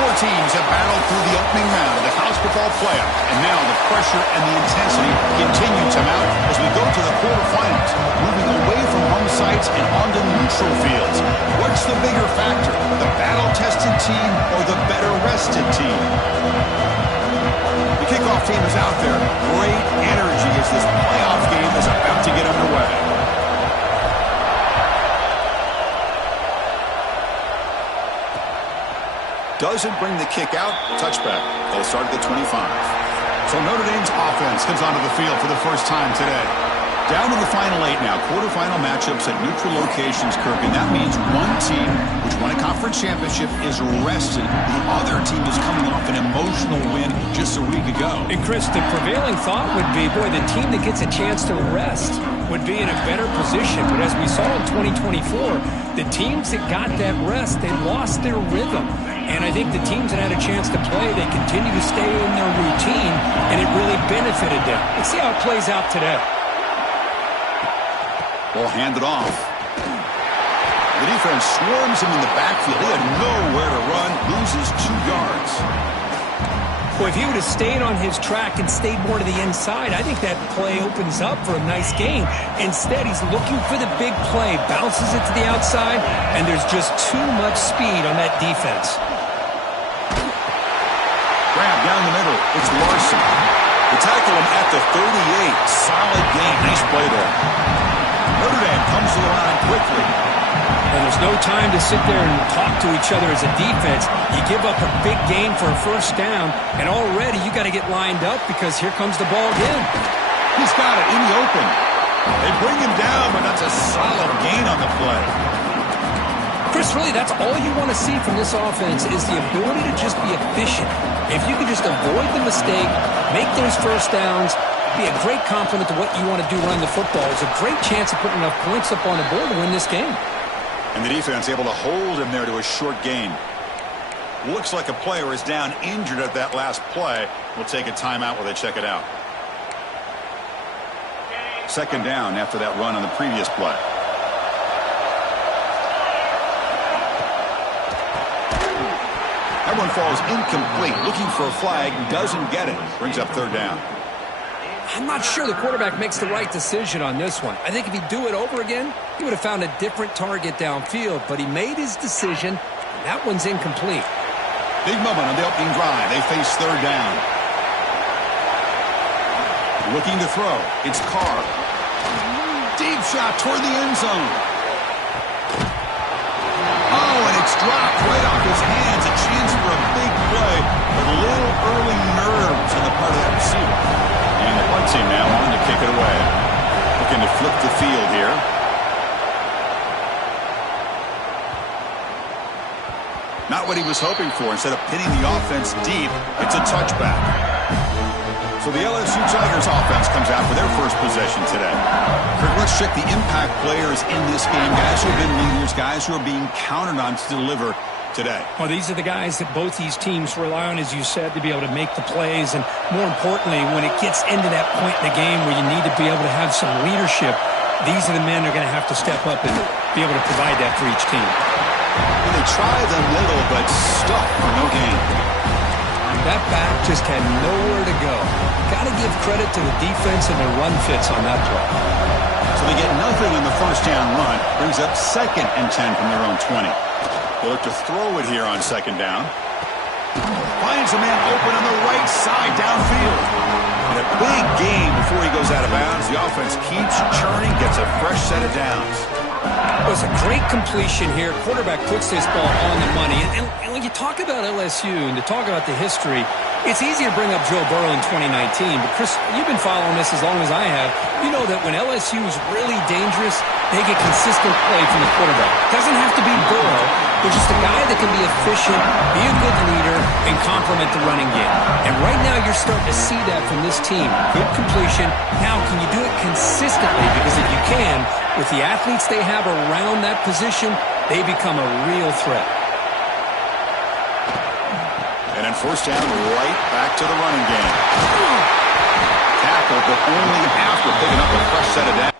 Four teams have battled through the opening round of the college football playoff, and now the pressure and the intensity continue to mount as we go to the quarterfinals, moving away from home sites and onto neutral fields. What's the bigger factor, the battle-tested team or the better-rested team? The kickoff team is out there. Great energy as this playoff game is about to get underway. Doesn't bring the kick out. Touchback. They'll start at the 25. So Notre Dame's offense comes onto the field for the first time today. Down to the final 8 now. Quarterfinal matchups at neutral locations, Kirk. And that means one team, which won a conference championship, is rested. The other team is coming off an emotional win just a week ago. And Chris, the prevailing thought would be, boy, the team that gets a chance to rest would be in a better position. But as we saw in 2024, the teams that got that rest, they lost their rhythm. And I think the teams that had a chance to play, they continue to stay in their routine, and it really benefited them. Let's see how it plays out today. Ball handed off. The defense swarms him in the backfield. He had nowhere to run, loses 2 yards. Well, if he would have stayed on his track and stayed more to the inside, I think that play opens up for a nice gain. Instead, he's looking for the big play, bounces it to the outside, and there's just too much speed on that defense. Grab down the middle. It's Larson. They tackle him at the 38. Solid gain. Nice play there. Notre Dame comes to the line quickly. And there's no time to sit there and talk to each other as a defense. You give up a big gain for a first down, and already you got to get lined up because here comes the ball again. He's got it in the open. They bring him down, but that's a solid gain on the play. Chris, really, that's all you want to see from this offense is the ability to just be efficient. If you can just avoid the mistake, make those first downs, be a great compliment to what you want to do running the football. It's a great chance of putting enough points up on the board to win this game. And the defense able to hold him there to a short gain. Looks like a player is down injured at that last play. We'll take a timeout while they check it out. Second down after that run on the previous play. That one falls incomplete. Looking for a flag. Doesn't get it. Brings up third down. I'm not sure the quarterback makes the right decision on this one. I think if he'd do it over again, he would have found a different target downfield. But he made his decision, and that one's incomplete. Big moment on the opening drive. They face third down. Looking to throw. It's Carr. Deep shot toward the end zone. Oh, and it's dropped right off his hands. A chance for a big play, but a little early nerves on the part of that receiver. And the punt team now on to kick it away. Looking to flip the field here. Not what he was hoping for. Instead of pinning the offense deep, it's a touchback. So the LSU Tigers offense comes out for their first possession today. Kirk, let's check the impact players in this game. Guys who have been leaders, guys who are being counted on to deliver today. Well, these are the guys that both these teams rely on, as you said, to be able to make the plays. And more importantly, when it gets into that point in the game where you need to be able to have some leadership, these are the men that are going to have to step up and be able to provide that for each team. Well, they try the middle, but stuck for no gain. That back just had nowhere to go. Got to give credit to the defense and their run fits on that play. So they get nothing on the first down run. Brings up 2nd and 10 from their own 20. They look to throw it here on second down. Finds a man open on the right side downfield. And a big gain before he goes out of bounds. The offense keeps churning, gets a fresh set of downs. It was a great completion here. Quarterback puts this ball on the money. And when you talk about LSU and to talk about the history, it's easy to bring up Joe Burrow in 2019. But, Chris, you've been following this as long as I have. You know that when LSU is really dangerous, they get consistent play from the quarterback. It doesn't have to be Burrow. They're just a guy that can be efficient, be a good leader, and complement the running game. And right now you're starting to see that from this team. Good completion. Now, can you do it consistently? Because if you can, with the athletes they have around that position, they become a real threat. And then first down, right back to the running game. Tackle, but only after picking up a fresh set of downs.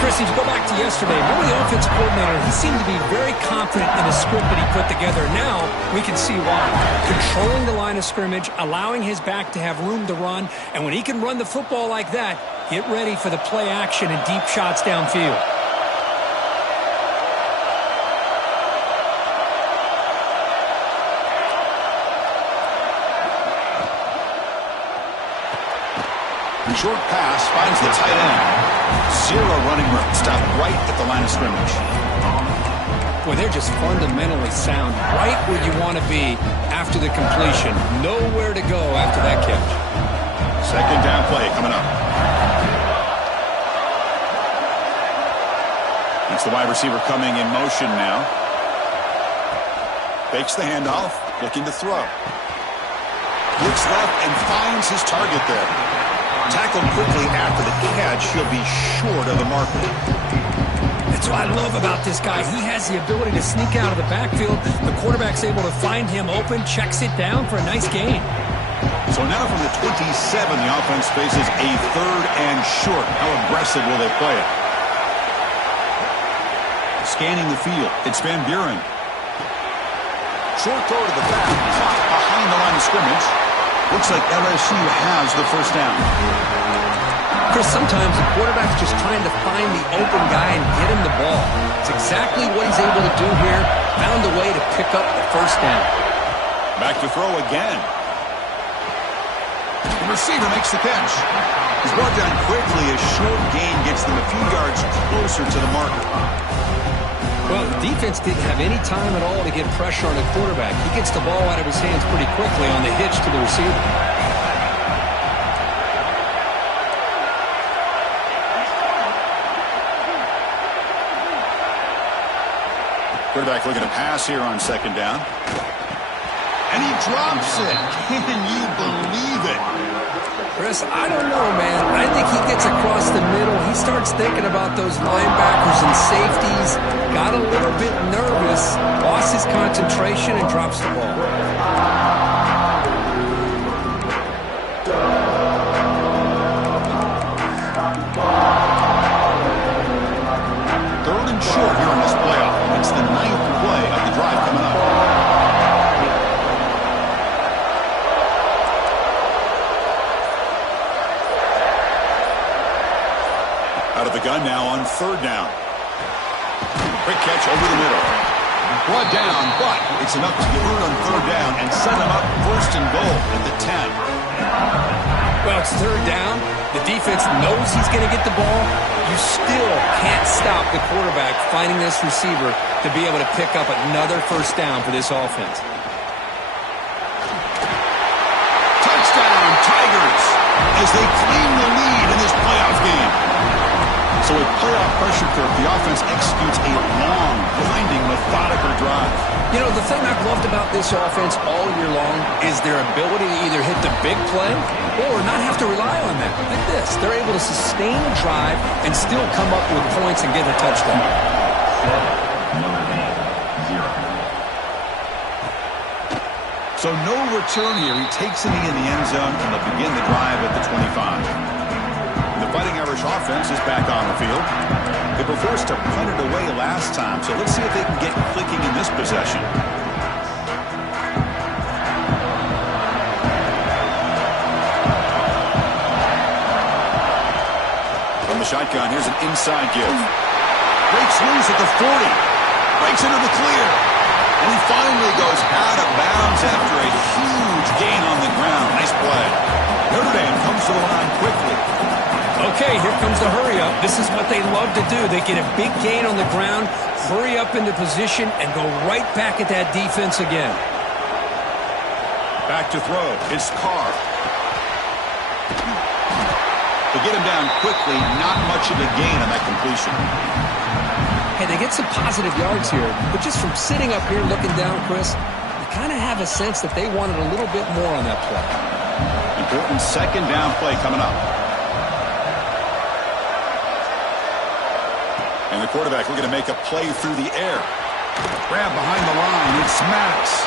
Chris, if you go back to yesterday, remember the offensive coordinator, he seemed to be very confident in the script that he put together. Now we can see why. Controlling the line of scrimmage, allowing his back to have room to run, and when he can run the football like that, get ready for the play action and deep shots downfield. Short pass finds the tight end. Zero running room. Stopped right at the line of scrimmage. Boy, they're just fundamentally sound. Right where you want to be after the completion. Nowhere to go after that catch. Second down play coming up. It's the wide receiver coming in motion now. Fakes the handoff. Looking to throw. Looks left and finds his target there. Tackled quickly after the catch. He'll be short of the marker. That's what I love about this guy. He has the ability to sneak out of the backfield. The quarterback's able to find him open, checks it down for a nice gain. So now from the 27, the offense faces a third and short. How aggressive will they play it? Scanning the field. It's Van Buren. Short throw to the back. Caught behind the line of scrimmage. Looks like LSU has the first down. Chris, sometimes the quarterback's just trying to find the open guy and get him the ball. It's exactly what he's able to do here. Found a way to pick up the first down. Back to throw again. The receiver makes the catch. He's brought down quickly. A short gain gets them a few yards closer to the marker. Well, the defense didn't have any time at all to get pressure on the quarterback. He gets the ball out of his hands pretty quickly on the hitch to the receiver. Quarterback looking to pass here on second down. And he drops it. Can you believe it? Chris, I don't know, man. I think he gets across the middle. He starts thinking about those linebackers and safeties. Got a little bit nervous, lost his concentration, and drops the ball. Third and short here in this playoff. It's the 9th play of the drive coming up. Out of the gun now on third down. Quick catch over the middle. Brought down, but it's enough to get on third down and set him up first and goal at the 10. Well, it's third down. The defense knows he's going to get the ball. You still can't stop the quarterback finding this receiver to be able to pick up another first down for this offense. Touchdown, Tigers, as they claim the lead in this playoff game. So with playoff pressure curve, the offense executes a long, blinding, methodical drive. You know, the thing I've loved about this offense all year long is their ability to either hit the big play or not have to rely on that. Like this. They're able to sustain a drive and still come up with points and get a touchdown. So no return here. He takes it in the end zone, and they'll begin the drive at the 25. The Fighting Irish offense is back on the field. They were forced to punt it away last time, so let's see if they can get clicking in this possession. From the shotgun, here's an inside give. Breaks loose at the 40. Breaks into the clear. And he finally goes out of bounds after a huge gain on the ground. Nice play. Notre Dame comes to the line quickly. Okay, here comes the hurry-up. This is what they love to do. They get a big gain on the ground, hurry up into position, and go right back at that defense again. Back to throw. It's Carr. To get him down quickly, not much of a gain on that completion. Hey, they get some positive yards here, but just from sitting up here looking down, Chris, you kind of have a sense that they wanted a little bit more on that play. Important second down play coming up. And the quarterback looking to make a play through the air. Grab behind the line. It's Maddox.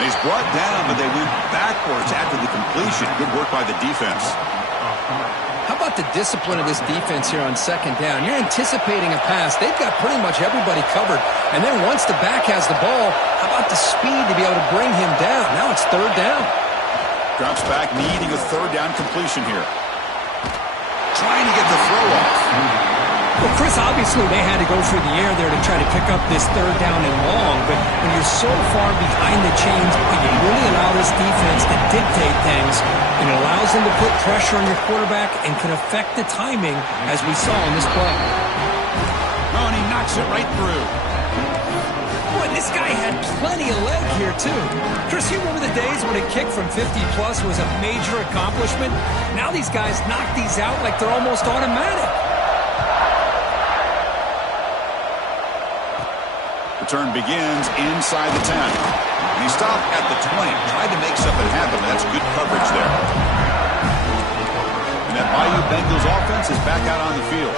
And And he's brought down, but they went backwards after the completion. Good work by the defense. How about the discipline of this defense here on second down? You're anticipating a pass. They've got pretty much everybody covered. And then once the back has the ball, how about the speed to be able to bring him down? Now it's third down. Drops back, needing a third down completion here. Trying to get the throw off. Well, Chris, obviously they had to go through the air there to try to pick up this third down and long, but when you're so far behind the chains, you really allow this defense to dictate things, and it allows them to put pressure on your quarterback and can affect the timing, as we saw in this play. Oh, and he knocks it right through. Boy, this guy had plenty of leg here, too. Chris, you remember the days when a kick from 50-plus was a major accomplishment? Now these guys knock these out like they're almost automatic. Return begins inside the 10. And he stopped at the 20. Tried to make something happen. That's good coverage there. And that Bayou Bengals offense is back out on the field.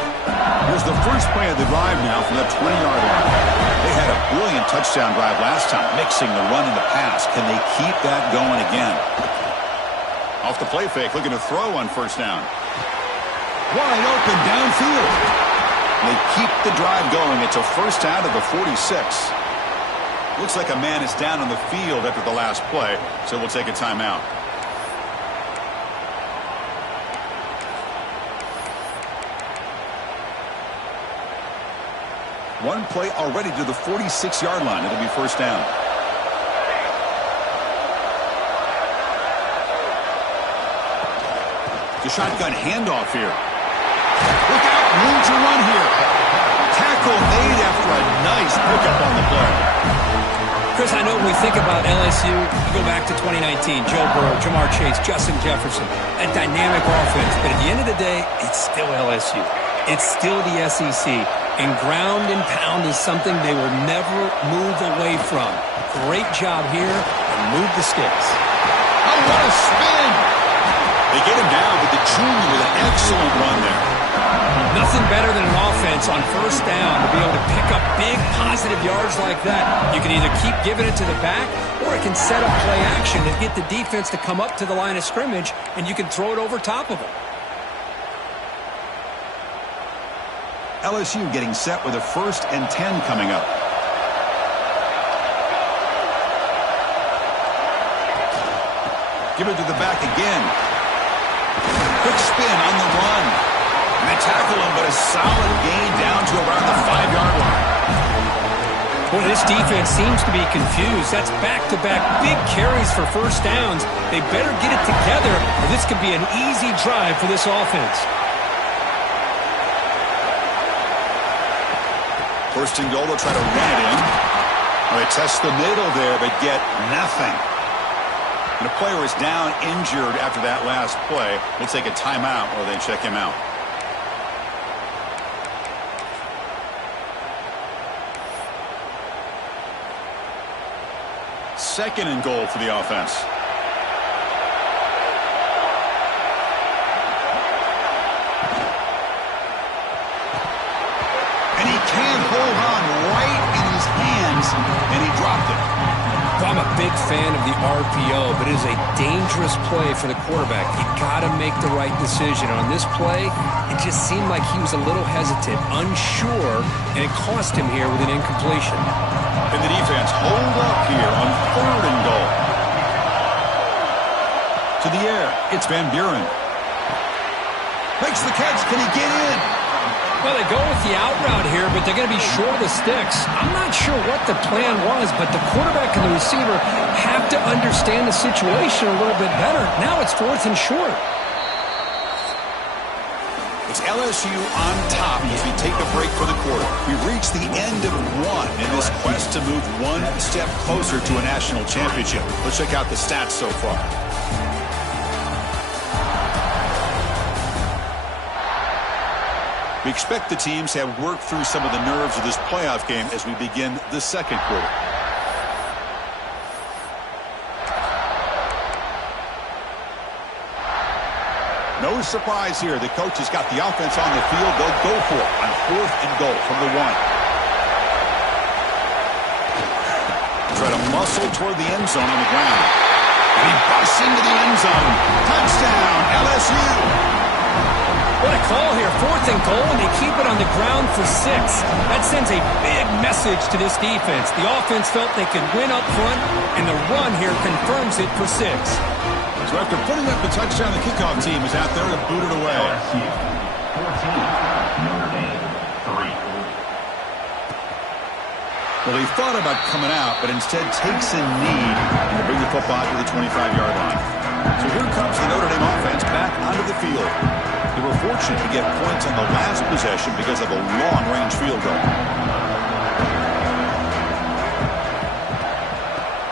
Here's the first play of the drive now from the 20-yard line. They had a brilliant touchdown drive last time, mixing the run and the pass. Can they keep that going again? Off the play fake, looking to throw on first down. Wide open downfield. They keep the drive going. It's a first down to the 46. Looks like a man is down on the field after the last play, so we'll take a timeout. One play already to the 46-yard line. It'll be first down. The shotgun handoff here. Look out, room to run here. Tackle made after a nice pickup on the play. Chris, I know when we think about LSU, you go back to 2019, Joe Burrow, Jamar Chase, Justin Jefferson, a dynamic offense. But at the end of the day, it's still LSU. It's still the SEC. And ground and pound is something they will never move away from. Great job here, and move the sticks. Oh, what a spin! They get him down, but the junior with an excellent run there. Nothing better than an offense on first down to be able to pick up big positive yards like that. You can either keep giving it to the back, or it can set up play action and get the defense to come up to the line of scrimmage, and you can throw it over top of them. LSU getting set with a 1st and 10 coming up. Give it to the back again. Quick spin on the run. And they tackle him, but a solid gain down to around the 5-yard line. Boy, this defense seems to be confused. That's back-to-back big carries for first downs. They better get it together, or this could be an easy drive for this offense. First and goal, they'll try to run it in. Well, they test the middle there, but get nothing. And the player is down injured after that last play. We'll take a timeout while they check him out. Second and goal for the offense. And he can hold on right in his hands, and he dropped it. I'm a big fan of the RPO, but it is a dangerous play for the quarterback. You got to make the right decision. On this play, it just seemed like he was a little hesitant, unsure, and it cost him here with an incompletion. And the defense hold up here on third and goal. To the air, it's Van Buren. Makes the catch. Can he get in? Well, they go with the out route here, but they're going to be short of the sticks. I'm not sure what the plan was, but the quarterback and the receiver have to understand the situation a little bit better. Now it's 4th and short. It's LSU on top as we take a break for the quarter. We've reached the end of one in this quest to move one step closer to a national championship. Let's check out the stats so far. We expect the teams to have worked through some of the nerves of this playoff game as we begin the second quarter. No surprise here. The coach has got the offense on the field. They'll go for it on 4th and goal from the 1. try to muscle toward the end zone on the ground. And he busts into the end zone. Touchdown, LSU. What a call here. 4th and goal, and they keep it on the ground for 6. That sends a big message to this defense. The offense felt they could win up front, and the run here confirms it for 6. So after putting up the touchdown, the kickoff team is out there to boot it away. LSU 14, Notre Dame 3. Well, he thought about coming out, but instead takes a knee to bring the football to the 25-yard line. So here comes the Notre Dame offense back onto the field. They were fortunate to get points on the last possession because of a long-range field goal.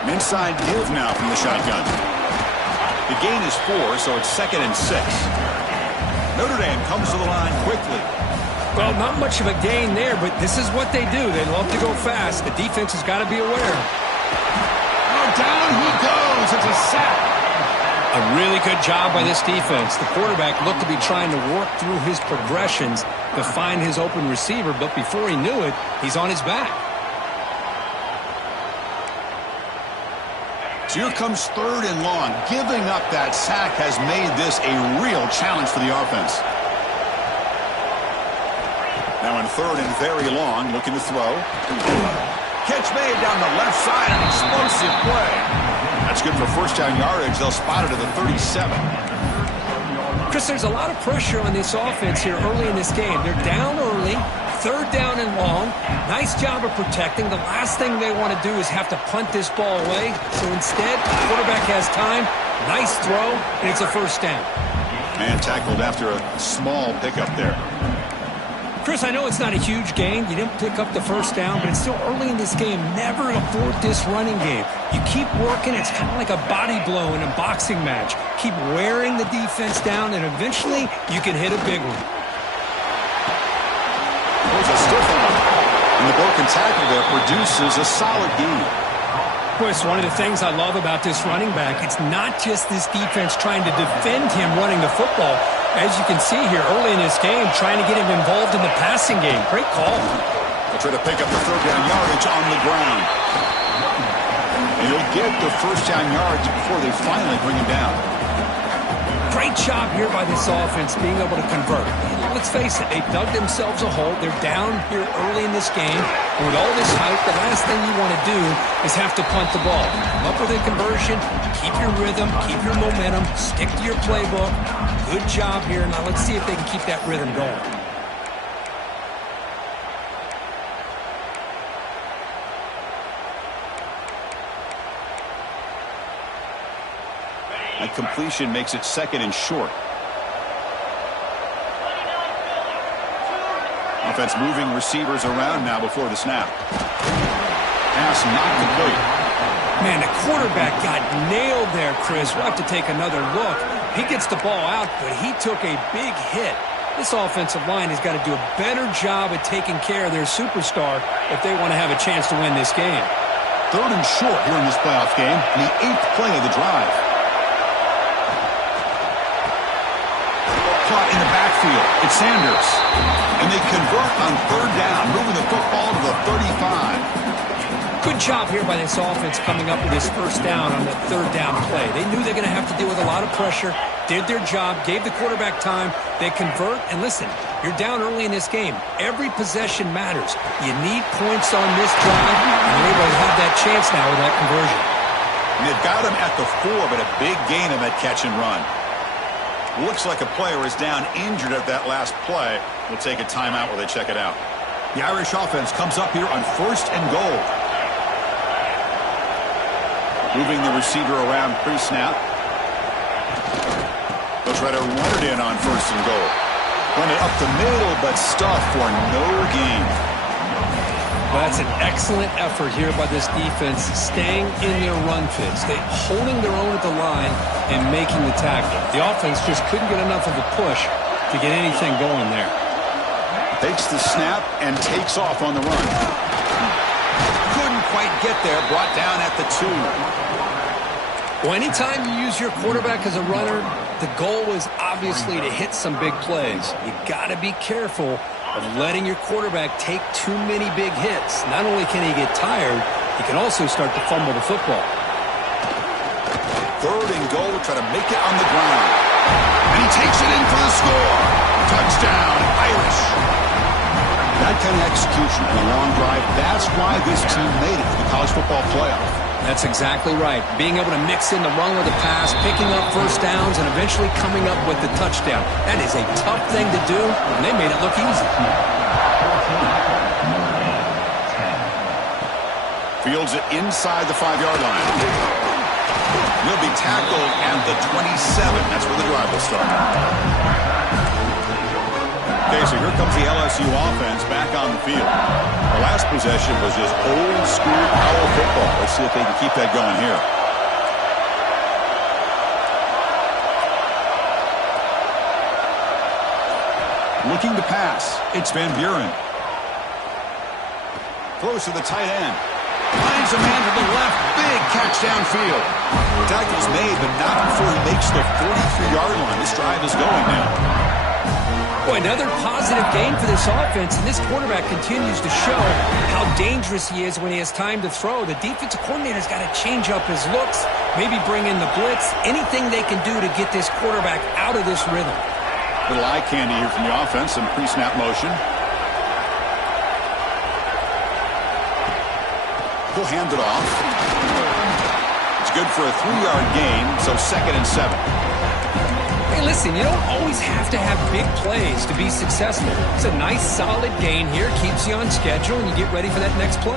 An inside give now from the shotgun. The gain is 4, so it's 2nd and 6. Notre Dame comes to the line quickly. Well, not much of a gain there, but this is what they do. They love to go fast. The defense has got to be aware. Oh, down he goes. It's a sack. A really good job by this defense. The quarterback looked to be trying to work through his progressions to find his open receiver, but before he knew it, he's on his back. So here comes 3rd and long. Giving up that sack has made this a real challenge for the offense. Now in 3rd and very long, looking to throw. Catch made down the left side, an explosive play. That's good for 1st down yardage. They'll spot it at the 37. Chris, there's a lot of pressure on this offense here early in this game. They're down early, 3rd down and long. Nice job of protecting. The last thing they want to do is have to punt this ball away. So instead, the quarterback has time. Nice throw, and it's a 1st down. Man tackled after a small pickup there. Chris, I know it's not a huge gain. You didn't pick up the 1st down, but it's still early in this game. Never abort this running game. You keep working. It's kind of like a body blow in a boxing match. Keep wearing the defense down, and eventually you can hit a big one. There's a stiff one. And the broken tackle there produces a solid gain. Chris, one of the things I love about this running back, it's not just this defense trying to defend him running the football. As you can see here early in this game, trying to get him involved in the passing game. Great call. They'll try to pick up the 3rd down yardage on the ground. And he'll get the 1st down yards before they finally bring him down. Great job here by this offense being able to convert. Let's face it, they dug themselves a hole. They're down here early in this game. And with all this hype, the last thing you want to do is have to punt the ball. Come up with a conversion, keep your rhythm, keep your momentum, stick to your playbook. Good job here. Now let's see if they can keep that rhythm going. A completion makes it 2nd and short. Offense moving receivers around now before the snap. Pass not complete. Man, the quarterback got nailed there, Chris. We'll have to take another look. He gets the ball out, but he took a big hit. This offensive line has got to do a better job at taking care of their superstar if they want to have a chance to win this game. 3rd and short here in this playoff game, and the 8th play of the drive. Caught in the backfield. It's Sanders. And they convert on 3rd down, moving the football to the 35. Good job here by this offense coming up with this 1st down on the 3rd down play. They knew they're going to have to deal with a lot of pressure, did their job, gave the quarterback time. They convert, and listen, you're down early in this game. Every possession matters. You need points on this drive, and you're able to have that chance now with that conversion. And they've got him at the 4, but a big gain in that catch and run. Looks like a player is down injured at that last play. We'll take a timeout while they check it out. The Irish offense comes up here on 1st and goal. Moving the receiver around pre-snap. They'll try to run it in on 1st and goal. Run it up the middle, but stuff for no gain. Well, that's an excellent effort here by this defense, staying in their run fits. They holding their own at the line and making the tackle. The offense just couldn't get enough of a push to get anything going there. Takes the snap and takes off on the run. Couldn't quite get there, brought down at the 2. Well, anytime you use your quarterback as a runner, the goal is obviously to hit some big plays. You got to be careful of letting your quarterback take too many big hits. Not only can he get tired, He can also start to fumble the football. 3rd and goal, try to make it on the ground. And he takes it in for the score. Touchdown, Irish. That kind of execution on a long drive, that's why this team made it to the college football playoff. That's exactly right. Being able to mix in the run with the pass, picking up first downs, and eventually coming up with the touchdown. That is a tough thing to do, and they made it look easy. Fields it inside the 5-yard line. He'll be tackled at the 27. That's where the drive will start. Okay, so here comes the LSU offense back on the field. The last possession was just old-school power football. Let's see if they can keep that going here. Looking to pass. It's Van Buren. Throws to the tight end. Finds a man to the left. Big catch downfield. Tackle's made, but not before he makes the 43-yard line. This drive is going now. Boy, another positive game for this offense, and this quarterback continues to show how dangerous he is when he has time to throw. The defensive coordinator's got to change up his looks, maybe bring in the blitz, anything they can do to get this quarterback out of this rhythm. Little eye candy here from the offense, some pre-snap motion. He'll hand it off. It's good for a 3-yard gain, so 2nd and 7. Hey, listen, you don't always have to have big plays to be successful. It's a nice, solid gain here. Keeps you on schedule, and you get ready for that next play.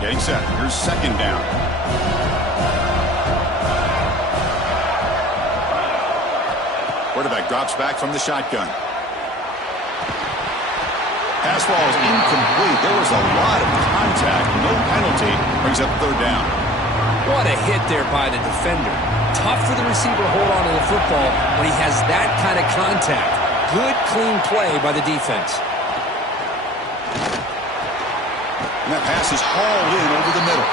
Getting set. Here's 2nd down. Quarterback drops back from the shotgun. Pass ball is incomplete. There was a lot of contact. No penalty. Brings up 3rd down. What a hit there by the defender. Tough for the receiver to hold on to the football when he has that kind of contact. Good, clean play by the defense. And that pass is hauled in over the middle.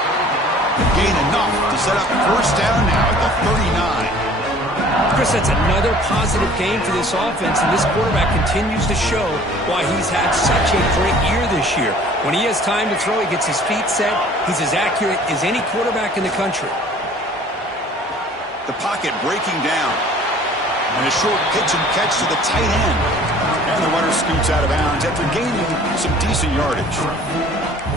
Gain enough to set up 1st down now at the 39. Chris, that's another positive game for this offense, and this quarterback continues to show why he's had such a great year this year. When he has time to throw, he gets his feet set. He's as accurate as any quarterback in the country. The pocket breaking down. And a short pitch and catch to the tight end. And the runner scoots out of bounds after gaining some decent yardage.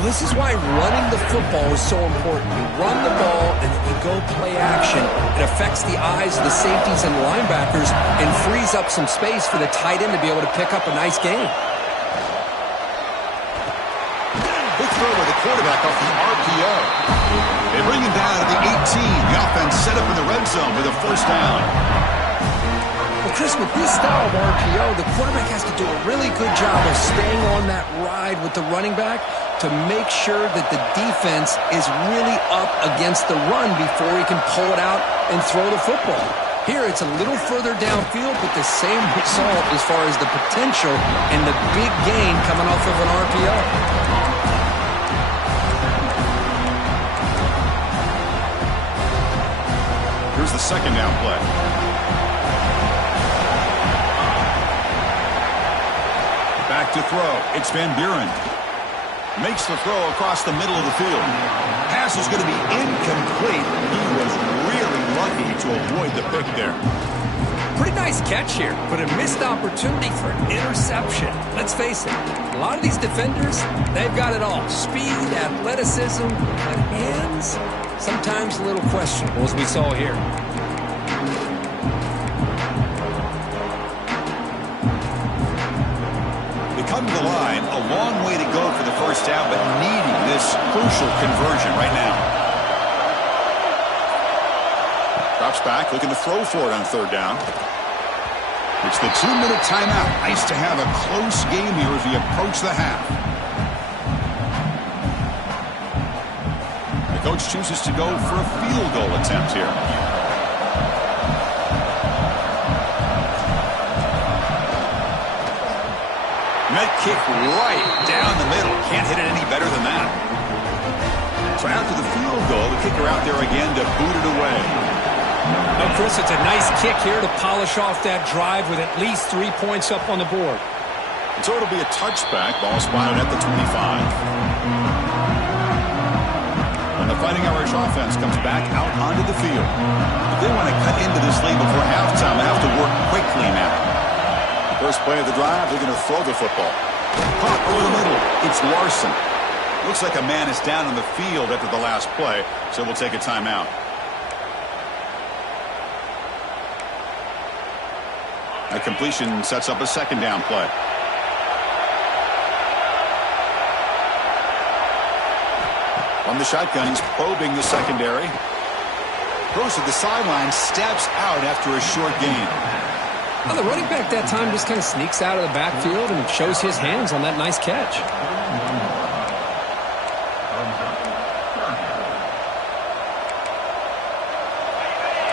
Well, this is why running the football is so important. You run the ball and then you go play action. It affects the eyes of the safeties and linebackers and frees up some space for the tight end to be able to pick up a nice gain. Quick throw by the quarterback off the RPO. They bring him down to the 18. The offense set up in the red zone with a 1st down. Well, Chris, with this style of RPO, the quarterback has to do a really good job of staying on that ride with the running back to make sure that the defense is really up against the run before he can pull it out and throw the football. Here, it's a little further downfield, but the same result as far as the potential and the big gain coming off of an RPO. Here's the 2nd down play. Back to throw. It's Van Buren. Makes the throw across the middle of the field. Pass is going to be incomplete. He was really lucky to avoid the pick there. Pretty nice catch here, but a missed opportunity for an interception. Let's face it, a lot of these defenders, they've got it all. Speed, athleticism, but hands, sometimes a little questionable, as we saw here. Come to the line, a long way to go for the 1st down, but needing this crucial conversion right now. Drops back, looking to throw for it on 3rd down. It's the 2-minute timeout. Nice to have a close game here as we approach the half. The coach chooses to go for a field goal attempt here. That kick right down the middle. Can't hit it any better than that. So after the field goal, the kicker out there again to boot it away. Oh, Chris, it's a nice kick here to polish off that drive with at least 3 points up on the board. So it'll be a touchback. Ball spotted at the 25. When the Fighting Irish offense comes back out onto the field, if they want to cut into this lead before halftime, they have to work quickly now. First play of the drive, they're going to throw the football. Caught over the middle. It's Larson. Looks like a man is down on the field after the last play, so we'll take a timeout. A completion sets up a second down play. From the shotgun, he's probing the secondary. Goes to the sideline, steps out after a short gain. Well, the running back that time just kind of sneaks out of the backfield and shows his hands on that nice catch.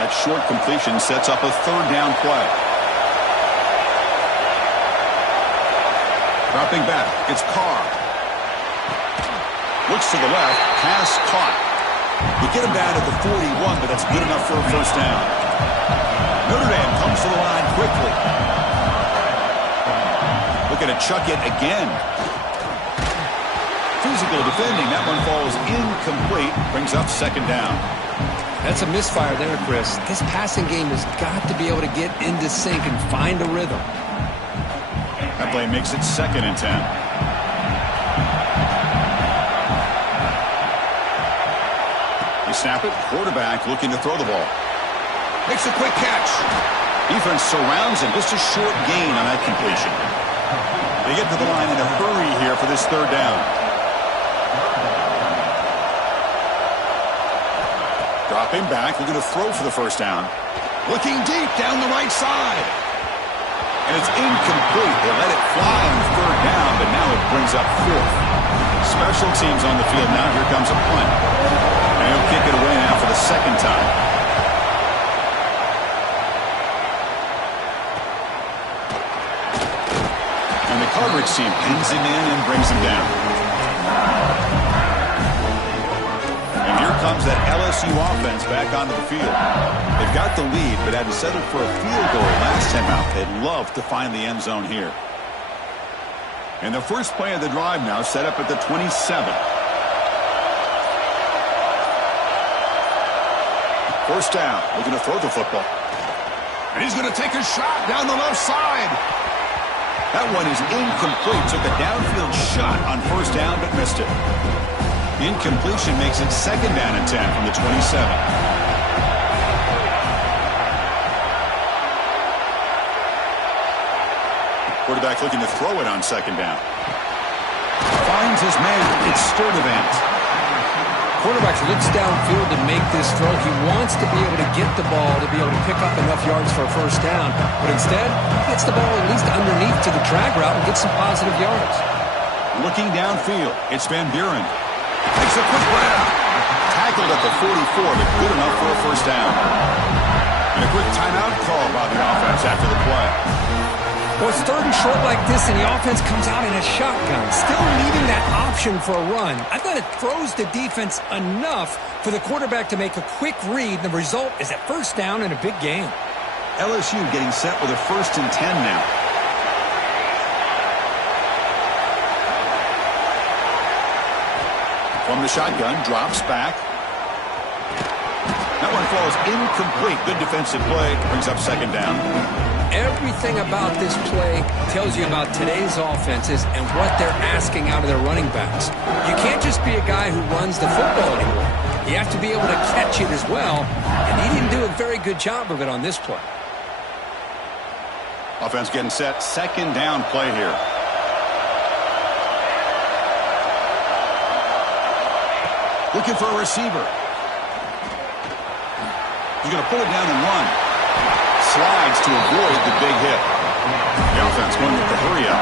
That short completion sets up a third down play. Dropping back, it's Carr. Looks to the left, pass caught. You get him down at the 41, but that's good enough for a first down. Notre Dame comes to the line quickly. Looking to chuck it again. Physical defending, that one falls incomplete, brings up second down. That's a misfire there, Chris. This passing game has got to be able to get into sync and find a rhythm. That play makes it 2nd and 10. They snap it. Quarterback looking to throw the ball. Makes a quick catch. Defense surrounds him. Just a short gain on that completion. They get to the line in a hurry here for this third down. Dropping back. Looking to throw for the first down. Looking deep down the right side. And it's incomplete. They let it fly on third down, but now it brings up 4th. Special teams on the field now. Here comes a punt. And he'll kick it away now for the second time. And the coverage team pins him in and brings him down. And here comes that LSU offense back onto the field. They've got the lead, but hadn't settled for a field goal last time out. They'd love to find the end zone here. And the first play of the drive now set up at the 27. First down, looking to throw the football. And he's going to take a shot down the left side. That one is incomplete. Took a downfield shot on first down, but missed it. Incompletion makes it 2nd down and 10 from the 27. Quarterback looking to throw it on second down. Finds his man. It's Sturdivant. Quarterback looks downfield to make this throw. He wants to be able to get the ball to be able to pick up enough yards for a first down. But instead, he gets the ball at least underneath to the drag route and gets some positive yards. Looking downfield, it's Van Buren. Takes a quick grab. Tackled at the 44, but good enough for a first down. And a quick timeout call by the offense after the play. Well, it's 3rd and short like this, and the offense comes out in a shotgun, still needing that option for a run. I thought it throws the defense enough for the quarterback to make a quick read. The result is a first down and a big gain. LSU getting set with a 1st and 10 now. From the shotgun, drops back. That one falls incomplete. Good defensive play. Brings up second down. Everything about this play tells you about today's offenses and what they're asking out of their running backs. You can't just be a guy who runs the football anymore. You have to be able to catch it as well, and he didn't do a very good job of it on this play. Offense getting set. Second down play here. Looking for a receiver. He's going to pull it down and run. Slides to avoid the big hit. The offense going with the hurry up.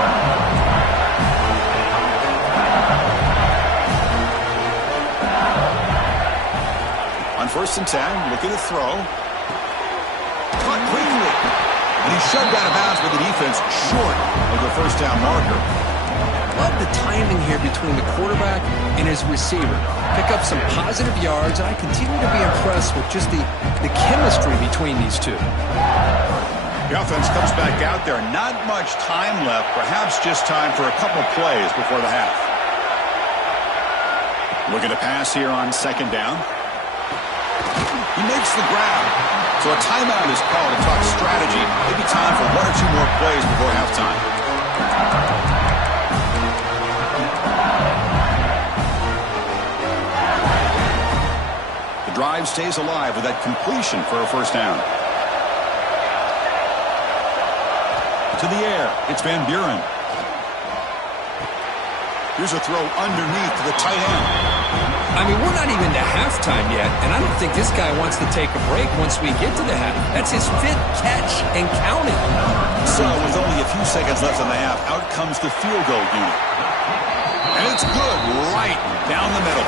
On 1st and 10, looking to throw. Caught quickly. And he's shoved out of bounds with the defense short of the first down marker. Love the timing here between the quarterback and his receiver. Pick up some positive yards, and I continue to be impressed with just the chemistry between these two. The offense comes back out there. Not much time left. Perhaps just time for a couple plays before the half. Looking to pass here on second down. He makes the grab. So a timeout is called to talk strategy. Maybe time for one or two more plays before halftime. The drive stays alive with that completion for a first down. To the air, it's Van Buren. Here's a throw underneath to the tight end. I mean, we're not even to halftime yet, and I don't think this guy wants to take a break once we get to the half. That's his 5th catch and counting. So, with only a few seconds left in the half, out comes the field goal unit. And it's good, right down the middle.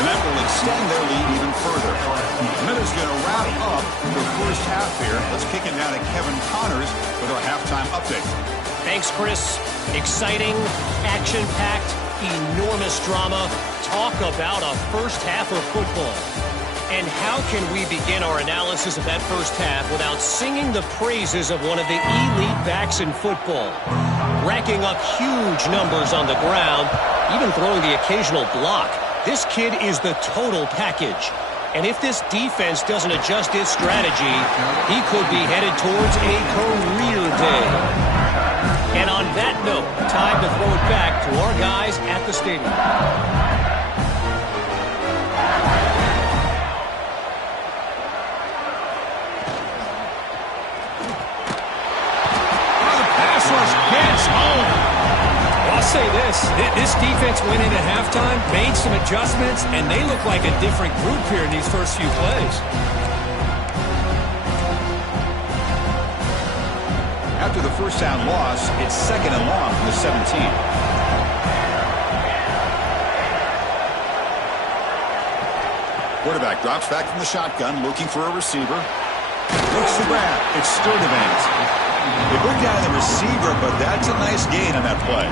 And that will extend their lead even further. The Minutes going to wrap up the first half here. Let's kick it down to Kevin Connors with our halftime update. Thanks, Chris. Exciting, action-packed, enormous drama. Talk about a first half of football. And how can we begin our analysis of that first half without singing the praises of one of the elite backs in football? Racking up huge numbers on the ground, even throwing the occasional block. This kid is the total package. And if this defense doesn't adjust its strategy, he could be headed towards a career day. And on that note, time to throw it back to our guys at the stadium. The pass rush gets home. I'll say this defense went in at halftime, made some adjustments, and they look like a different group here in these first few plays. After the first down loss, it's second and long from the 17. Quarterback drops back from the shotgun, looking for a receiver. Looks the grab. It's Sturdivant. They bring down the receiver, but that's a nice gain on that play.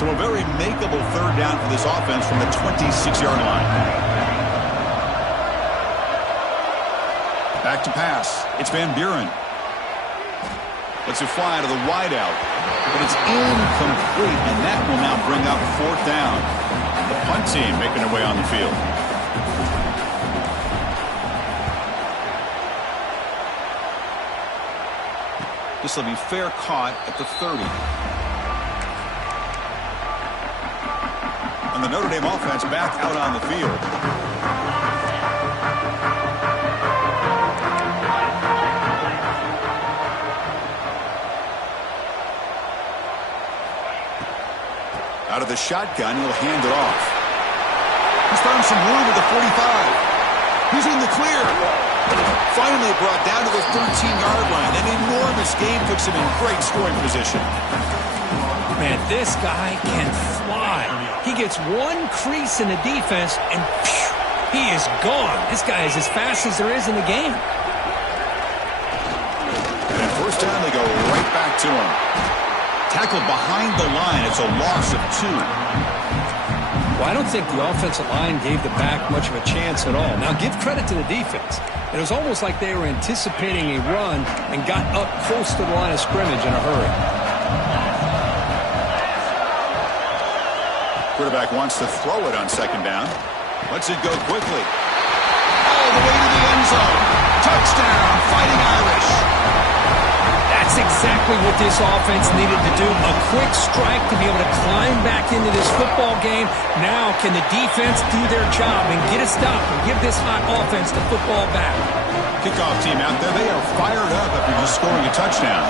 So a very makeable third down for this offense from the 26-yard line. Back to pass. It's Van Buren. Lets it fly to the wideout. But it's incomplete, and that will now bring up fourth down. The punt team making their way on the field. This will be fair caught at the 30. And the Notre Dame offense back out on the field. Out of the shotgun, he'll hand it off. He's found some room at the 45. He's in the clear. Finally brought down to the 13-yard line. An enormous gain puts him in great scoring position. Man, this guy can fly. He gets one crease in the defense, and phew, he is gone. This guy is as fast as there is in the game. And at first down, they go right back to him. Tackled behind the line. It's a loss of 2. Well, I don't think the offensive line gave the back much of a chance at all. Now, give credit to the defense. It was almost like they were anticipating a run and got up close to the line of scrimmage in a hurry. Quarterback wants to throw it on second down. Lets it go quickly. All the way to the end zone. Touchdown, Fighting Irish. That's exactly what this offense needed to do. A quick strike to be able to climb back into this football game. Now can the defense do their job and get a stop and give this hot offense the football back? Kickoff team out there. They are fired up after just scoring a touchdown.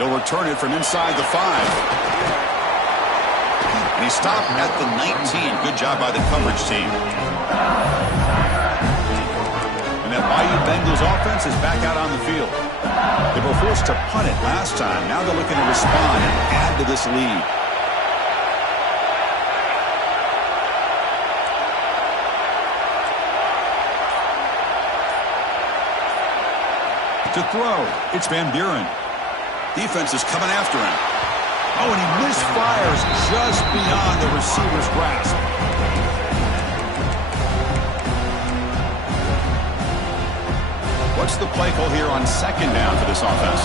He'll return it from inside the 5. And he stopped at the 19. Good job by the coverage team. And that Bayou Bengals offense is back out on the field. They were forced to punt it last time. Now they're looking to respond and add to this lead. To throw, it's Van Buren. Defense is coming after him. Oh, and he misfires just beyond the receiver's grasp. What's the play call here on second down for this offense?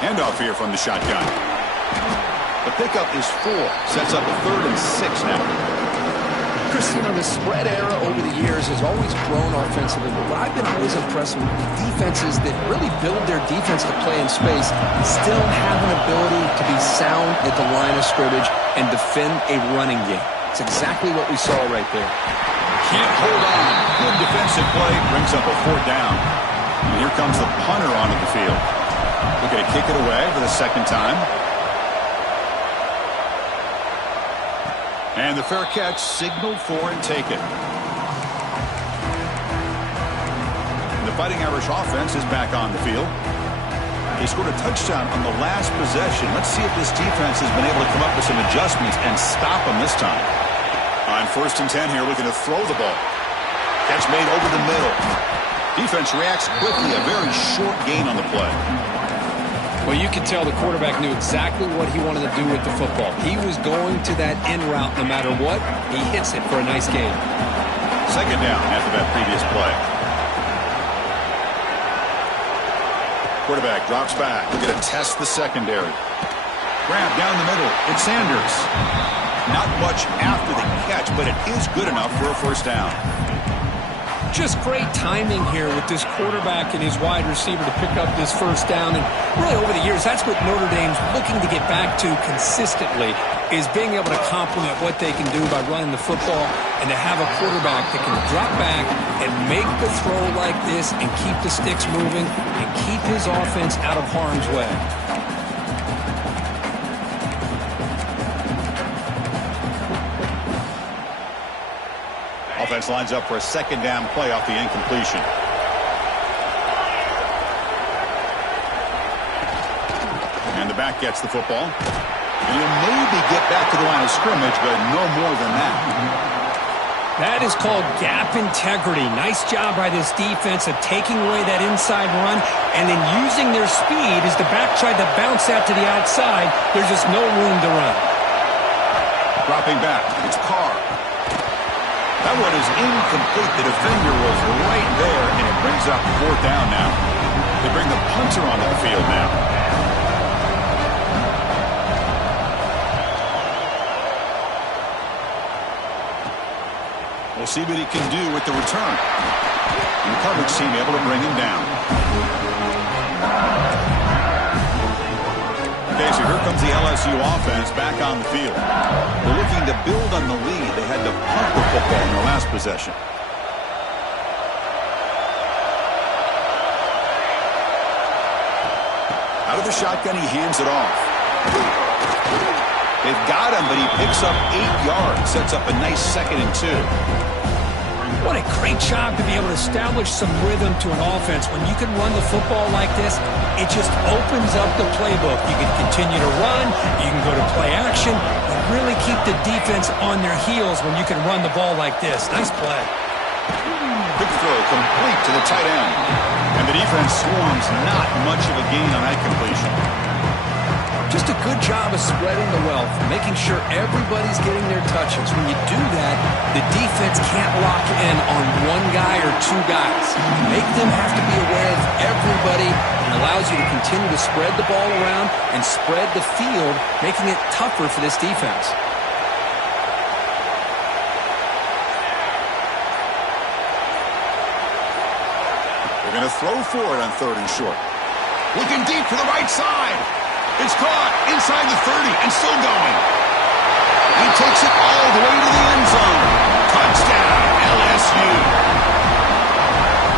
Handoff here from the shotgun. The pickup is 4. Sets up a 3rd and 6 now. Chris, the spread era over the years has always grown offensively, but what I've been always impressed with the defenses that really build their defense to play in space still have an ability to be sound at the line of scrimmage and defend a running game. It's exactly what we saw right there. Can't hold on. Good defensive play. Brings up a 4th down. And here comes the punter onto the field. Looking to kick it away for the second time. And the fair catch signaled for and taken. The Fighting Irish offense is back on the field. They scored a touchdown on the last possession. Let's see if this defense has been able to come up with some adjustments and stop them this time. On 1st and 10 here, looking to throw the ball. Catch made over the middle. Defense reacts quickly. A very short gain on the play. Well, you can tell the quarterback knew exactly what he wanted to do with the football. He was going to that end route no matter what. He hits it for a nice gain. Second down after that previous play. Quarterback drops back. We're going to test the secondary. Grab down the middle. It's Sanders. Not much after the catch, but it is good enough for a 1st down. Just great timing here with this quarterback and his wide receiver to pick up this 1st down. And really over the years, that's what Notre Dame's looking to get back to consistently, is being able to complement what they can do by running the football and to have a quarterback that can drop back and make the throw like this and keep the sticks moving and keep his offense out of harm's way. Offense lines up for a second down play off the incompletion. And the back gets the football. And he'll maybe get back to the line of scrimmage, but no more than that. That is called gap integrity. Nice job by this defense of taking away that inside run and then using their speed as the back tried to bounce out to the outside. There's just no room to run. Dropping back. It's Carr. That one is incomplete. The defender was right there, and it brings up 4th down now. They bring the punter onto the field now. We'll see what he can do with the return. And the coverage team able to bring him down. Okay, so here comes the LSU offense back on the field. They're looking to build on the lead. They had to punt the football in their last possession. Out of the shotgun, he hands it off. They've got him, but he picks up 8 yards. Sets up a nice 2nd and 2. What a great job to be able to establish some rhythm to an offense. When you can run the football like this, it just opens up the playbook. You can continue to run, you can go to play action, and really keep the defense on their heels when you can run the ball like this. Nice play. Quick throw complete to the tight end. And the defense swarms not much of a gain on that completion. Just a good job of spreading the wealth, making sure everybody's getting their touches. When you do that, the defense can't lock in on one guy or 2 guys. Make them have to be aware of everybody, and allows you to continue to spread the ball around and spread the field, making it tougher for this defense. They're going to throw for it on 3rd and short. Looking deep to the right side. It's caught inside the 30 and still going. He takes it all the way to the end zone. Touchdown, LSU.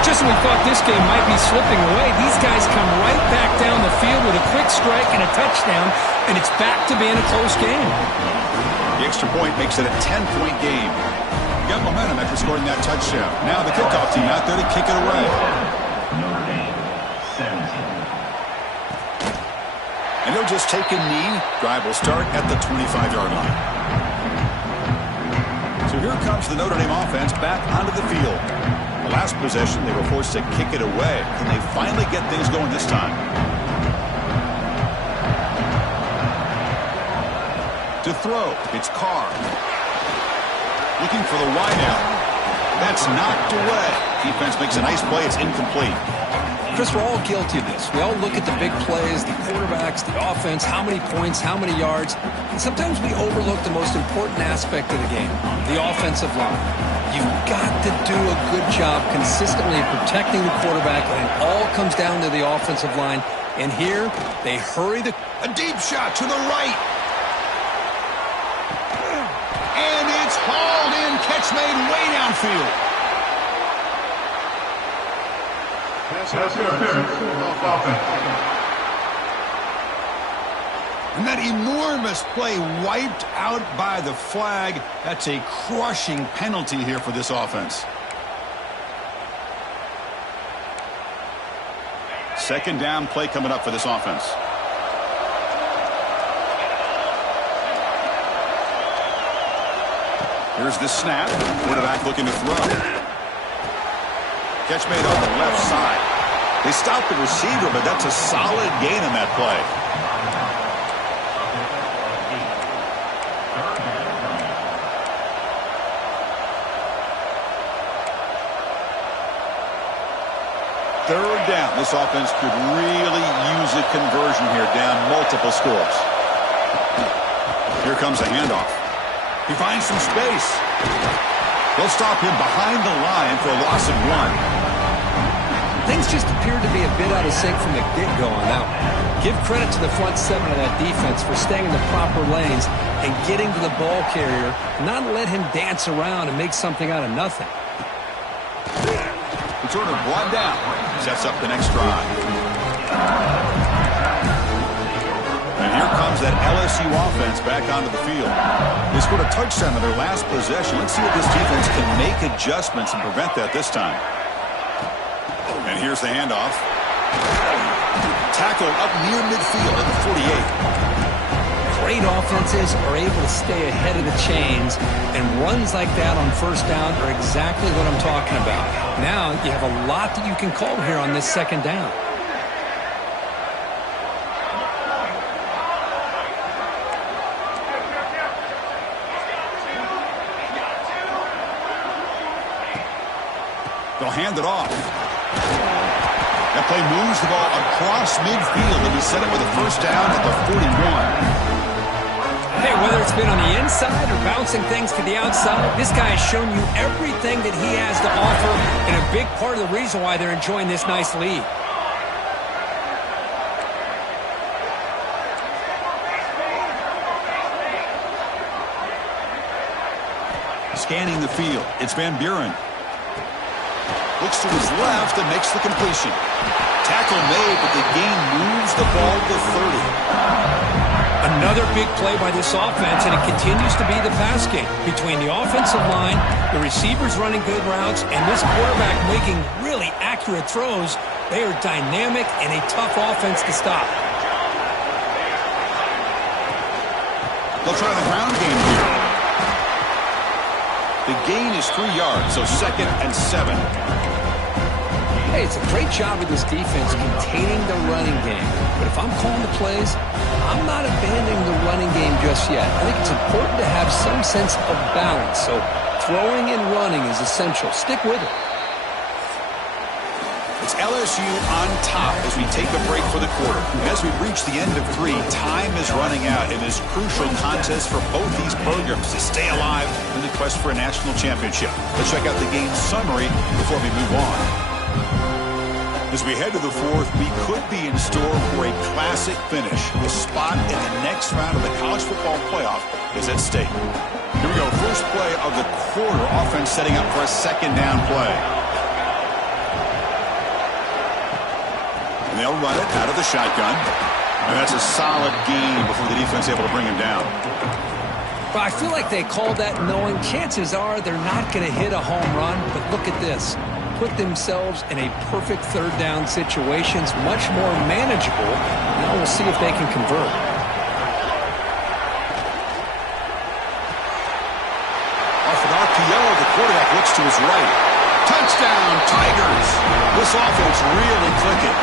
Just when we thought this game might be slipping away, these guys come right back down the field with a quick strike and a touchdown, and it's back to being a close game. The extra point makes it a 10-point game. Got momentum after scoring that touchdown. Now the kickoff team out there to kick it away. Notre Dame, 17. And he'll just take a knee. Drive will start at the 25-yard line. So here comes the Notre Dame offense back onto the field. The last possession, they were forced to kick it away. Can they finally get things going this time? To throw, it's Carr. Looking for the wideout. That's knocked away. Defense makes a nice play. It's incomplete. Chris, we're all guilty of this. We all look at the big plays, the quarterbacks, the offense, how many points, how many yards. And sometimes we overlook the most important aspect of the game, the offensive line. You've got to do a good job consistently protecting the quarterback, and it all comes down to the offensive line. And here, they hurry the... A deep shot to the right. And it's hauled in. Catch made way downfield. And that enormous play wiped out by the flag. That's a crushing penalty here for this offense. Second down play coming up for this offense. Here's the snap. Quarterback looking to throw. Catch made on the left side. They stopped the receiver, but that's a solid gain on that play. Third down. This offense could really use a conversion here, down multiple scores. Here comes a handoff. He finds some space. They'll stop him behind the line for a loss of 1. Things just appeared to be a bit out of sync from the get-go on that one. Give credit to the front seven of that defense for staying in the proper lanes and getting to the ball carrier, not let him dance around and make something out of nothing. Returner brought down. Sets up the next drive. And here comes that LSU offense back onto the field. They scored a touchdown on their last possession. Let's see if this defense can make adjustments and prevent that this time. And here's the handoff. Tackle up near midfield at the 48. Great offenses are able to stay ahead of the chains, and runs like that on first down are exactly what I'm talking about. Now you have a lot that you can call here on this second down. They'll hand it off. That play moves the ball across midfield, and he set it with a first down at the 41. Hey, whether it's been on the inside or bouncing things to the outside, this guy has shown you everything that he has to offer, and a big part of the reason why they're enjoying this nice lead. Scanning the field, it's Van Buren. Looks to his left and makes the completion. Tackle made, but the gain moves the ball to 30. Another big play by this offense, and it continues to be the pass game. Between the offensive line, the receivers running good routes, and this quarterback making really accurate throws, they are dynamic and a tough offense to stop. They'll try the ground game here. The gain is 3 yards, so 2nd and 7. Hey, it's a great job of this defense containing the running game. But if I'm calling the plays, I'm not abandoning the running game just yet. I think it's important to have some sense of balance. So throwing and running is essential. Stick with it. It's LSU on top as we take a break for the quarter. And as we reach the end of 3, time is running out in this crucial contest for both these programs to stay alive in the quest for a national championship. Let's check out the game summary before we move on. As we head to the 4th, we could be in store for a classic finish. A spot in the next round of the college football playoff is at stake. Here we go. First play of the quarter. Offense setting up for a second down play. And they'll run it out of the shotgun. And that's a solid gain before the defense able to bring him down. Well, I feel like they called that knowing chances are they're not going to hit a home run, but look at this. Put themselves in a perfect third down situations, much more manageable. Now we'll see if they can convert. Off an RPO, the quarterback looks to his right. Touchdown, Tigers! This offense really clicking.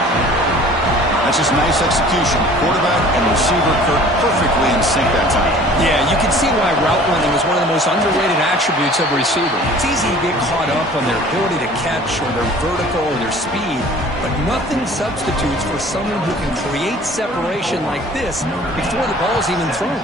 That's just nice execution. Quarterback and receiver perfectly in sync that time. Yeah, you can see why route running is one of the most underrated attributes of a receiver. It's easy to get caught up on their ability to catch or their vertical or their speed, but nothing substitutes for someone who can create separation like this before the ball is even thrown.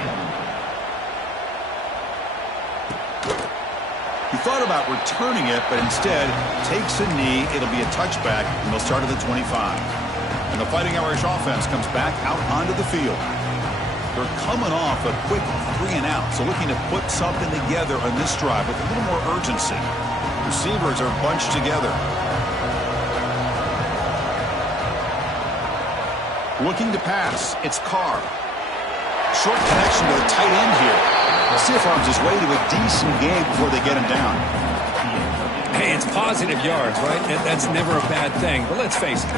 He thought about returning it, but instead takes a knee. It'll be a touchback, and they'll start at the 25. And the Fighting Irish offense comes back out onto the field. They're coming off a quick 3-and-out, so looking to put something together on this drive with a little more urgency. Receivers are bunched together. Looking to pass, it's Carr. Short connection to the tight end here. See if arms his way to a decent game before they get him down. Hey, it's positive yards, right? That's never a bad thing. But let's face it,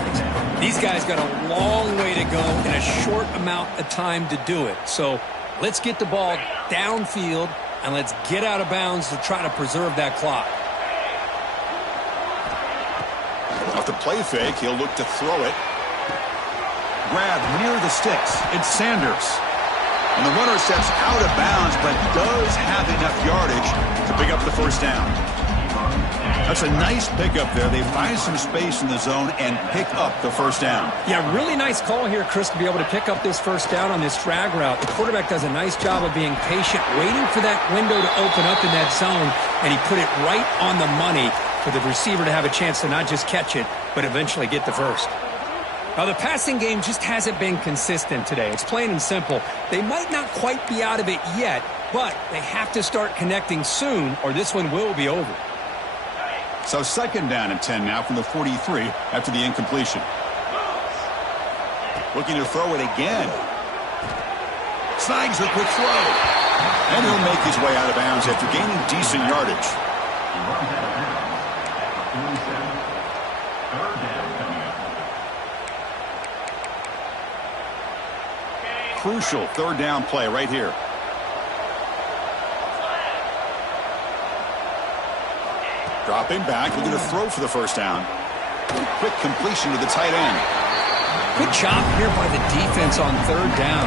these guys got a long way to go in a short amount of time to do it. So let's get the ball downfield, and let's get out of bounds to try to preserve that clock. Off the play fake, he'll look to throw it. Grab near the sticks. It's Sanders. And the runner steps out of bounds, but does have enough yardage to pick up the first down. That's a nice pickup there. They find some space in the zone and pick up the first down. Yeah, really nice call here, Chris, to be able to pick up this first down on this drag route. The quarterback does a nice job of being patient, waiting for that window to open up in that zone, and he put it right on the money for the receiver to have a chance to not just catch it, but eventually get the first. Now, the passing game just hasn't been consistent today. It's plain and simple. They might not quite be out of it yet, but they have to start connecting soon, or this one will be over. So second down and 10 now from the 43 after the incompletion. Looking to throw it again. Snags the quick throw. And he'll make his way out of bounds after gaining decent yardage. Crucial third down play right here. Dropping back, looking to throw for the first down. Quick completion to the tight end. Good job here by the defense on third down.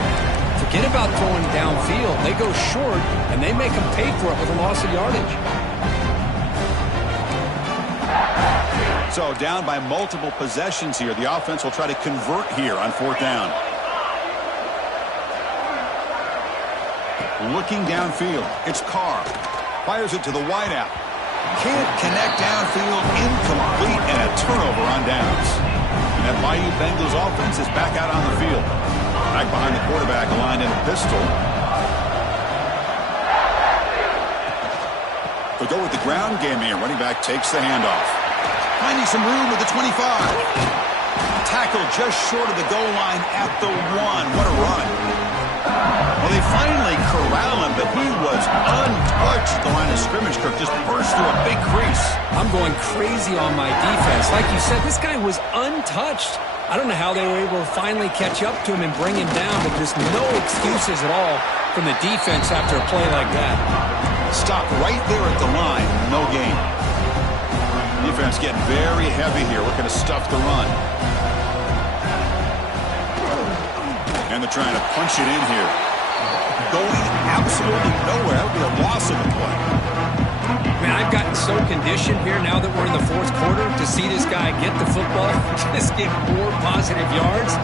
Forget about throwing downfield. They go short, and they make them pay for it with a loss of yardage. So down by multiple possessions here. The offense will try to convert here on fourth down. Looking downfield, it's Carr. Fires it to the wideout. Can't connect downfield, incomplete, and a turnover on downs. And that Bayou Bengals offense is back out on the field. Back behind the quarterback, aligned in a pistol. They'll go with the ground game here. Running back takes the handoff. Finding some room at the 25. Tackle just short of the goal line at the 1. What a run. Well, they finally corral him, but he was untouched at the line of scrimmage. Kirk just burst through a big crease. I'm going crazy on my defense. Like you said, this guy was untouched. I don't know how they were able to finally catch up to him and bring him down, but there's no excuses at all from the defense after a play like that. Stop right there at the line. No gain. Defense getting very heavy here, looking to stuff the run. And they're trying to punch it in here. Going absolutely nowhere. That would be a loss of the play. Man, I've gotten so conditioned here now that we're in the fourth quarter to see this guy get the football, just get more positive yards.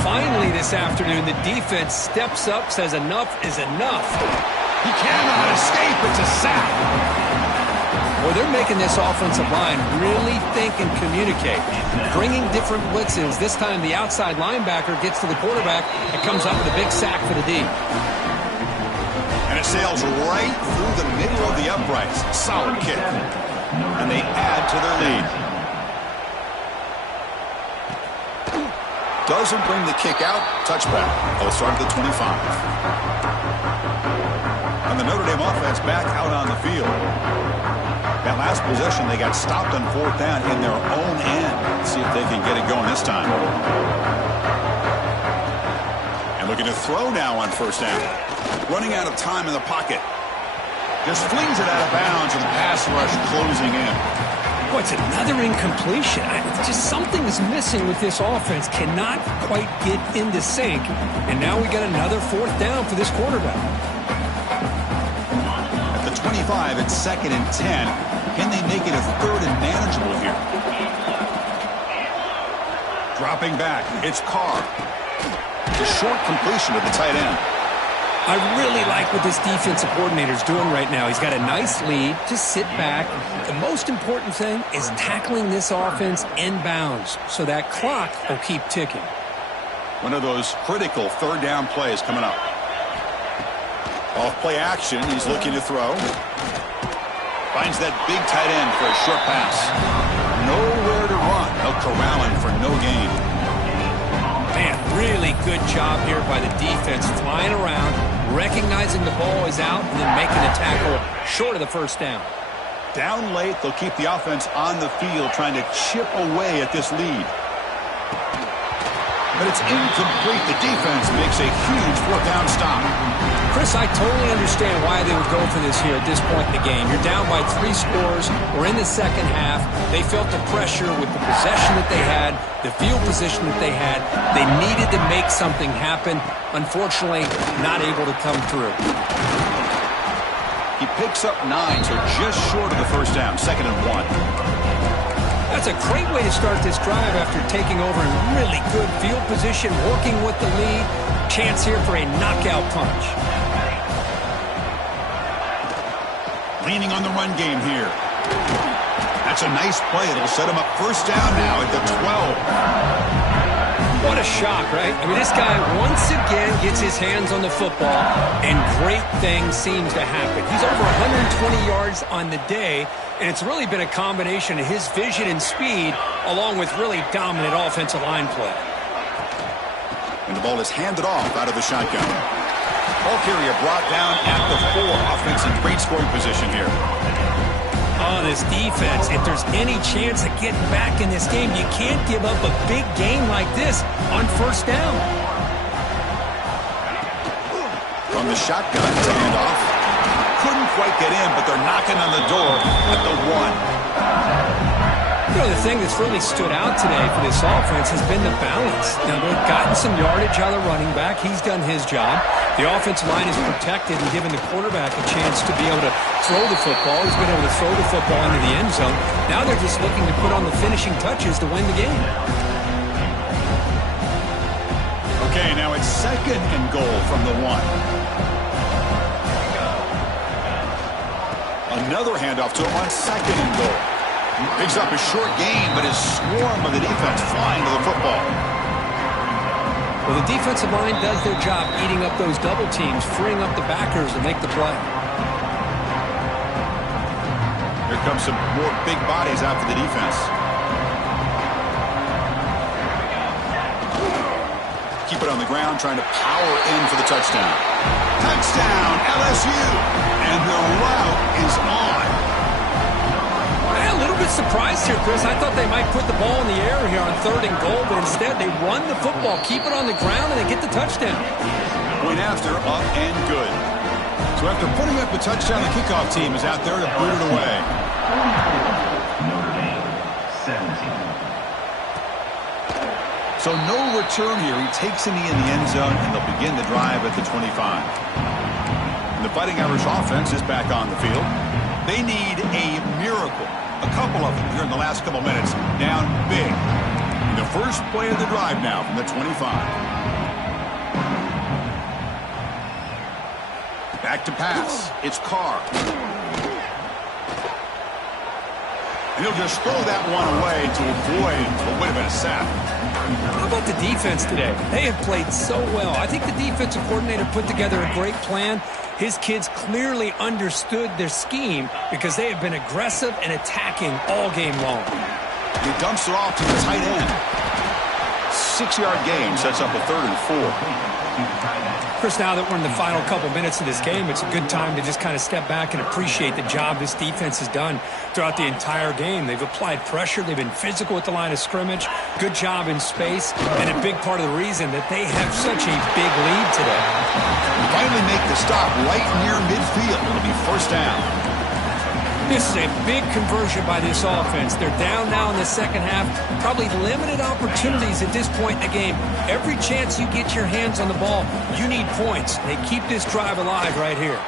Finally this afternoon, the defense steps up, says enough is enough. He cannot escape. It's a sack. Well, they're making this offensive line really think and communicate. Bringing different blitzes. This time the outside linebacker gets to the quarterback and comes up with a big sack for the D. And it sails right through the middle of the uprights. Solid kick. And they add to their lead. Doesn't bring the kick out. Touchback. They'll start at the 25. And And the Notre Dame offense back out on the field. That last possession, they got stopped on 4th down in their own end. Let's see if they can get it going this time. And looking to throw now on 1st down. Running out of time in the pocket. Just flings it out of bounds, and the pass rush closing in. Boy, it's another incompletion. Just something is missing with this offense. Cannot quite get into sync. And now we got another 4th down for this quarterback. At the 25, it's 2nd and 10. Can they make it a 3rd and manageable here? Dropping back, it's Carr. It's a short completion to the tight end. I really like what this defensive coordinator is doing right now. He's got a nice lead. Just sit back. The most important thing is tackling this offense inbounds so that clock will keep ticking. One of those critical 3rd down plays coming up. Off play action. He's looking to throw. Finds that big tight end for a short pass. Nowhere to run. They'll corral him for no gain. Man, really good job here by the defense, flying around, recognizing the ball is out, and then making a tackle short of the 1st down. Down late, they'll keep the offense on the field, trying to chip away at this lead. But it's incomplete. The defense makes a huge 4th down stop. Chris, I totally understand why they would go for this here at this point in the game. You're down by 3 scores. We're in the 2nd half. They felt the pressure with the possession that they had, the field position that they had. They needed to make something happen. Unfortunately, not able to come through. He picks up 9, so just short of the 1st down, 2nd and 1. That's a great way to start this drive after taking over in really good field position, working with the lead. Chance here for a knockout punch. Leaning on the run game here. That's a nice play. It'll set him up 1st down now at the 12. What a shock, right? I mean, this guy once again gets his hands on the football, and great things seem to happen. He's over 120 yards on the day, and it's really been a combination of his vision and speed, along with really dominant offensive line play. And the ball is handed off out of the shotgun. Ball carrier brought down at the 4. Offense in great scoring position here. Oh, this defense, if there's any chance of getting back in this game, you can't give up a big game like this on 1st down. From the shotgun to hand off. Couldn't quite get in, but they're knocking on the door at the 1. You know, the thing that's really stood out today for this offense has been the balance. Now, they've gotten some yardage out of the running back. He's done his job. The offensive line is protected and given the quarterback a chance to be able to throw the football. He's been able to throw the football into the end zone. Now they're just looking to put on the finishing touches to win the game. Okay, now it's 2nd and goal from the 1. Another handoff to him on 2nd and goal. Picks up a short gain, but his swarm of the defense flying to the football. Well, the defensive line does their job eating up those double teams, freeing up the backers to make the play. Here comes some more big bodies out for the defense. Keep it on the ground, trying to power in for the touchdown. Touchdown, LSU! And the route is on. A little bit surprised here, Chris. I thought they might put the ball in the air here on 3rd and goal, but instead they run the football, keep it on the ground, and they get the touchdown. Point after, up and good. So after putting up the touchdown, the kickoff team is out there to boot it away. Notre Dame, 17. So no return here. He takes a knee in the end zone, and they'll begin the drive at the 25. And the Fighting Irish offense is back on the field. They need a miracle. A couple of them here in the last couple minutes. Down big. And the first play of the drive now from the 25. Back to pass. It's Carr. And he'll just throw that one away to avoid what would have been a sack. How about the defense today? They have played so well. I think the defensive coordinator put together a great plan. His kids clearly understood their scheme because they have been aggressive and attacking all game long. He dumps it off to the tight end. 6-yard gain sets up a 3rd and 4. Chris, now that we're in the final couple minutes of this game, it's a good time to just kind of step back and appreciate the job this defense has done throughout the entire game. They've applied pressure. They've been physical at the line of scrimmage. Good job in space, and a big part of the reason that they have such a big lead today. Finally make the stop right near midfield. It'll be first down. This is a big conversion by this offense. They're down now in the second half. Probably limited opportunities at this point in the game. Every chance you get your hands on the ball, you need points. They keep this drive alive right here.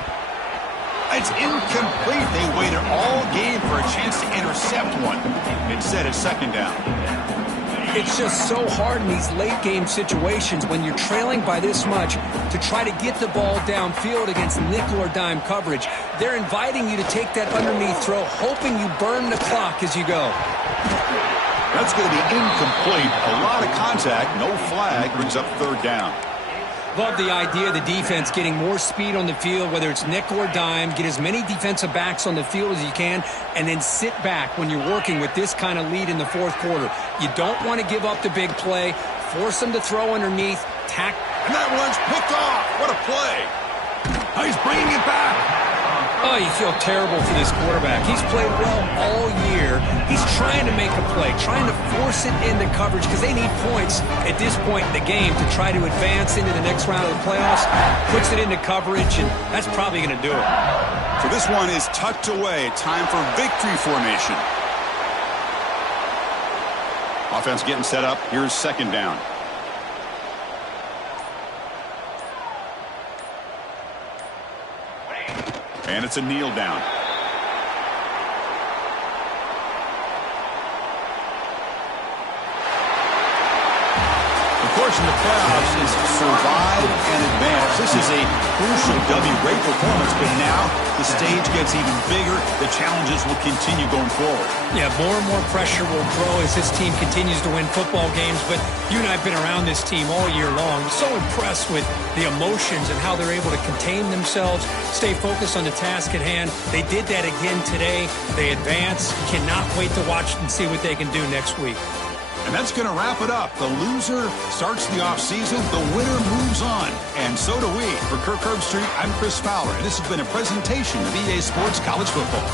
It's incomplete. They waited all game for a chance to intercept one. Instead, it's second down. It's just so hard in these late game situations when you're trailing by this much to try to get the ball downfield against nickel or dime coverage. They're inviting you to take that underneath throw, hoping you burn the clock as you go. That's going to be incomplete. A lot of contact, no flag, brings up third down. Love the idea of the defense getting more speed on the field, whether it's nickel or dime, get as many defensive backs on the field as you can, and then sit back when you're working with this kind of lead in the fourth quarter. You don't want to give up the big play, force them to throw underneath, tack. And that one's picked off. What a play. Now he's bringing it back. Oh, you feel terrible for this quarterback. He's played well all year. He's trying to make a play, trying to force it into coverage because they need points at this point in the game to try to advance into the next round of the playoffs. Puts it into coverage, and that's probably going to do it. So this one is tucked away. Time for victory formation. Offense getting set up. Here's second down. And it's a kneel down. Of course, in the playoffs is survive and advance. This is a crucial W. Great performance, but now the stage gets even bigger. The challenges will continue going forward. Yeah, more and more pressure will grow as this team continues to win football games, but you and I have been around this team all year long. So impressed with the emotions and how they're able to contain themselves, stay focused on the task at hand. They did that again today. They advance. Cannot wait to watch and see what they can do next week. And that's going to wrap it up. The loser starts the offseason. The winner moves on. And so do we. For Kirk Herbstreit, I'm Chris Fowler. And this has been a presentation of EA Sports College Football.